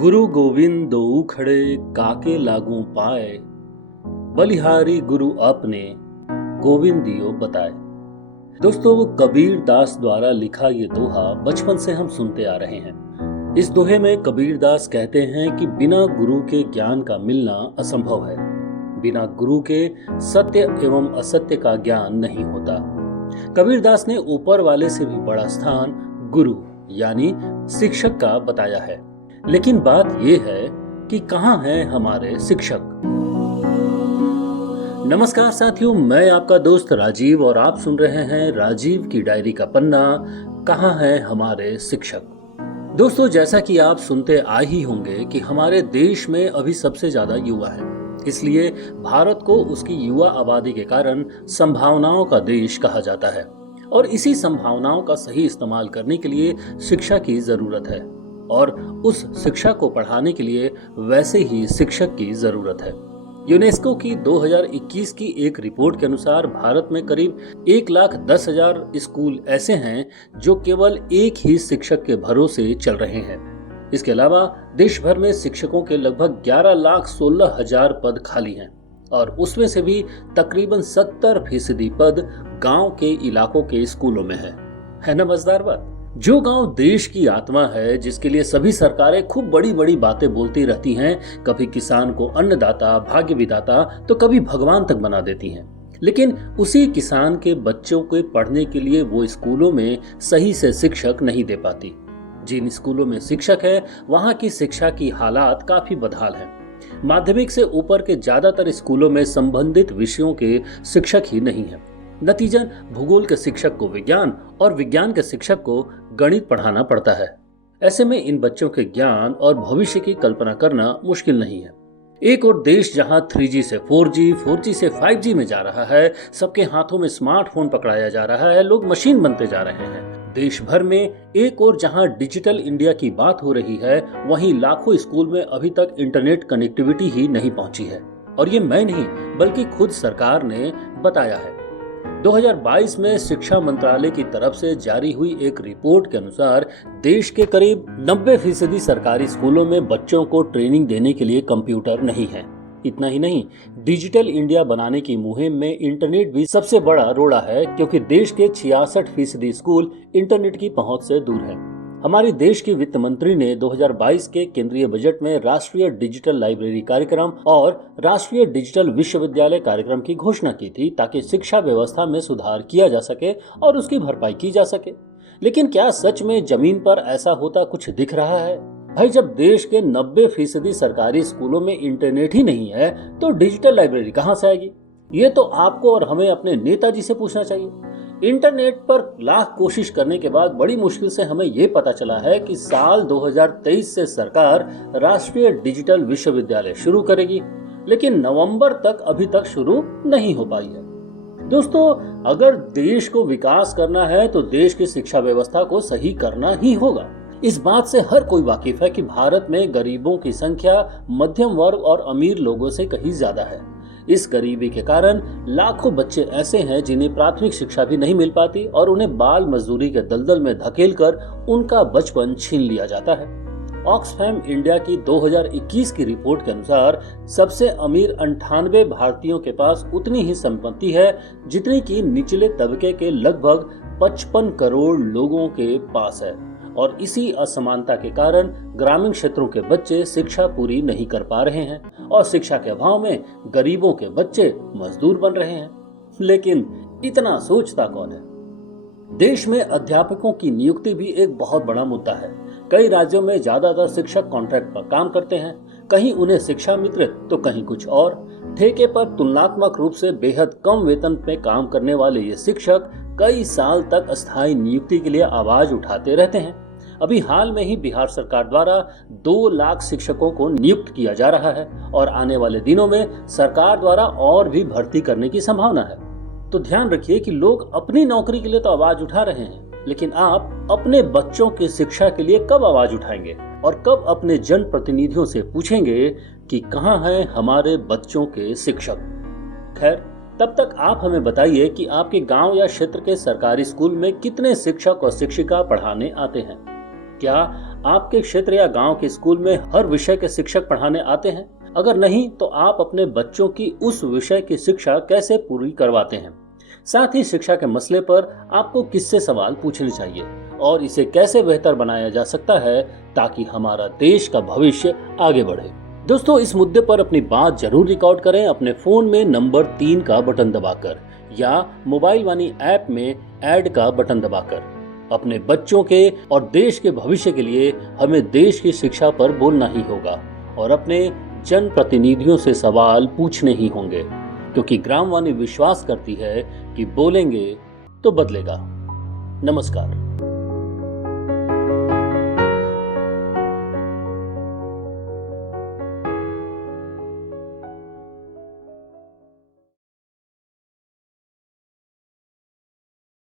गुरु गोविंद दोऊ खड़े काके लागू पाए, बलिहारी गुरु अपने गोविंद दियो बताए। दोस्तों, कबीर दास द्वारा लिखा ये दोहा बचपन से हम सुनते आ रहे हैं। इस दोहे में कबीर दास कहते हैं कि बिना गुरु के ज्ञान का मिलना असंभव है। बिना गुरु के सत्य एवं असत्य का ज्ञान नहीं होता। कबीर दास ने ऊपर वाले से भी बड़ा स्थान गुरु यानी शिक्षक का बताया है। लेकिन बात यह है कि कहां हैं हमारे शिक्षक। नमस्कार साथियों, मैं आपका दोस्त राजीव और आप सुन रहे हैं राजीव की डायरी का पन्ना, कहां हैं हमारे शिक्षक। दोस्तों, जैसा कि आप सुनते आए ही होंगे कि हमारे देश में अभी सबसे ज्यादा युवा है। इसलिए भारत को उसकी युवा आबादी के कारण संभावनाओं का देश कहा जाता है और इसी संभावनाओं का सही इस्तेमाल करने के लिए शिक्षा की जरूरत है और उस शिक्षा को पढ़ाने के लिए वैसे ही शिक्षक की जरूरत है। यूनेस्को की 2021 की एक रिपोर्ट के अनुसार भारत में करीब 1,10,000 स्कूल ऐसे हैं जो केवल एक ही शिक्षक के भरोसे चल रहे हैं। इसके अलावा देश भर में शिक्षकों के लगभग 11,16,000 पद खाली हैं और उसमें से भी तकरीबन 70% पद गांव के इलाकों के स्कूलों में है ना मजेदार बात। जो गांव देश की आत्मा है, जिसके लिए सभी सरकारें खूब बड़ी बड़ी बातें बोलती रहती हैं, कभी किसान को अन्नदाता, भाग्य विधाता तो कभी भगवान तक बना देती हैं, लेकिन उसी किसान के बच्चों के पढ़ने के लिए वो स्कूलों में सही से शिक्षक नहीं दे पाती। जिन स्कूलों में शिक्षक है वहां की शिक्षा की हालात काफी बदहाल है। माध्यमिक से ऊपर के ज्यादातर स्कूलों में संबंधित विषयों के शिक्षक ही नहीं है। नतीजन भूगोल के शिक्षक को विज्ञान और विज्ञान के शिक्षक को गणित पढ़ाना पड़ता है। ऐसे में इन बच्चों के ज्ञान और भविष्य की कल्पना करना मुश्किल नहीं है। एक और देश जहां 3G से 4G, 4G से 5G में जा रहा है, सबके हाथों में स्मार्टफोन पकड़ाया जा रहा है, लोग मशीन बनते जा रहे हैं। देश भर में एक और जहां डिजिटल इंडिया की बात हो रही है, वहीं लाखों स्कूल में अभी तक इंटरनेट कनेक्टिविटी ही नहीं पहुंची है। और ये मैं नहीं बल्कि खुद सरकार ने बताया है। 2022 में शिक्षा मंत्रालय की तरफ से जारी हुई एक रिपोर्ट के अनुसार देश के करीब 90% सरकारी स्कूलों में बच्चों को ट्रेनिंग देने के लिए कंप्यूटर नहीं है। इतना ही नहीं, डिजिटल इंडिया बनाने की मुहिम में इंटरनेट भी सबसे बड़ा रोड़ा है, क्योंकि देश के 66% स्कूल इंटरनेट की पहुंच से दूर है। हमारी देश की वित्त मंत्री ने 2022 के केंद्रीय बजट में राष्ट्रीय डिजिटल लाइब्रेरी कार्यक्रम और राष्ट्रीय डिजिटल विश्वविद्यालय कार्यक्रम की घोषणा की थी, ताकि शिक्षा व्यवस्था में सुधार किया जा सके और उसकी भरपाई की जा सके। लेकिन क्या सच में जमीन पर ऐसा होता कुछ दिख रहा है? भाई, जब देश के 90% सरकारी स्कूलों में इंटरनेट ही नहीं है तो डिजिटल लाइब्रेरी कहां से आएगी? ये तो आपको और हमें अपने नेताजी से पूछना चाहिए। इंटरनेट पर लाख कोशिश करने के बाद बड़ी मुश्किल से हमें ये पता चला है कि साल 2023 से सरकार राष्ट्रीय डिजिटल विश्वविद्यालय शुरू करेगी, लेकिन नवंबर तक अभी तक शुरू नहीं हो पाई है। दोस्तों, अगर देश को विकास करना है तो देश की शिक्षा व्यवस्था को सही करना ही होगा। इस बात से हर कोई वाकिफ है कि भारत में गरीबों की संख्या मध्यम वर्ग और अमीर लोगों से कहीं ज्यादा है। इस गरीबी के कारण लाखों बच्चे ऐसे हैं जिन्हें प्राथमिक शिक्षा भी नहीं मिल पाती और उन्हें बाल मजदूरी के दलदल में धकेलकर उनका बचपन छीन लिया जाता है। ऑक्सफैम इंडिया की 2021 की रिपोर्ट के अनुसार सबसे अमीर 98 भारतीयों के पास उतनी ही संपत्ति है जितनी कि निचले तबके के लगभग 55 करोड़ लोगों के पास है। और इसी असमानता के कारण ग्रामीण क्षेत्रों के बच्चे शिक्षा पूरी नहीं कर पा रहे हैं और शिक्षा के अभाव में गरीबों के बच्चे मजदूर बन रहे हैं। लेकिन इतना सोचता कौन है? देश में अध्यापकों की नियुक्ति भी एक बहुत बड़ा मुद्दा है। कई राज्यों में ज्यादातर शिक्षक कॉन्ट्रैक्ट पर काम करते हैं, कहीं उन्हें शिक्षा मित्र तो कहीं कुछ और। ठेके पर तुलनात्मक रूप से बेहद कम वेतन पे काम करने वाले ये शिक्षक कई साल तक अस्थायी नियुक्ति के लिए आवाज उठाते रहते हैं। अभी हाल में ही बिहार सरकार द्वारा 2 लाख शिक्षकों को नियुक्त किया जा रहा है और आने वाले दिनों में सरकार द्वारा और भी भर्ती करने की संभावना है। तो ध्यान रखिए कि लोग अपनी नौकरी के लिए तो आवाज उठा रहे हैं, लेकिन आप अपने बच्चों की शिक्षा के लिए कब आवाज उठाएंगे और कब अपने जनप्रतिनिधियों से पूछेंगे कि कहां हैं हमारे बच्चों के शिक्षक? खैर, तब तक आप हमें बताइए कि आपके गांव या क्षेत्र के सरकारी स्कूल में कितने शिक्षक और शिक्षिका पढ़ाने आते हैं। क्या आपके क्षेत्र या गांव के स्कूल में हर विषय के शिक्षक पढ़ाने आते हैं? अगर नहीं, तो आप अपने बच्चों की उस विषय की शिक्षा कैसे पूरी करवाते हैं? साथ ही शिक्षा के मसले पर आपको किससे सवाल पूछने चाहिए और इसे कैसे बेहतर बनाया जा सकता है ताकि हमारा देश का भविष्य आगे बढ़े। दोस्तों, इस मुद्दे पर अपनी बात जरूर रिकॉर्ड करें अपने फोन में नंबर 3 का बटन दबाकर या मोबाइल वाणी ऐप में ऐड का बटन दबाकर। अपने बच्चों के और देश के भविष्य के लिए हमें देश की शिक्षा पर बोलना ही होगा और अपने जनप्रतिनिधियों से सवाल पूछने ही होंगे, क्योंकि ग्रामवाणी विश्वास करती है कि बोलेंगे तो बदलेगा। नमस्कार।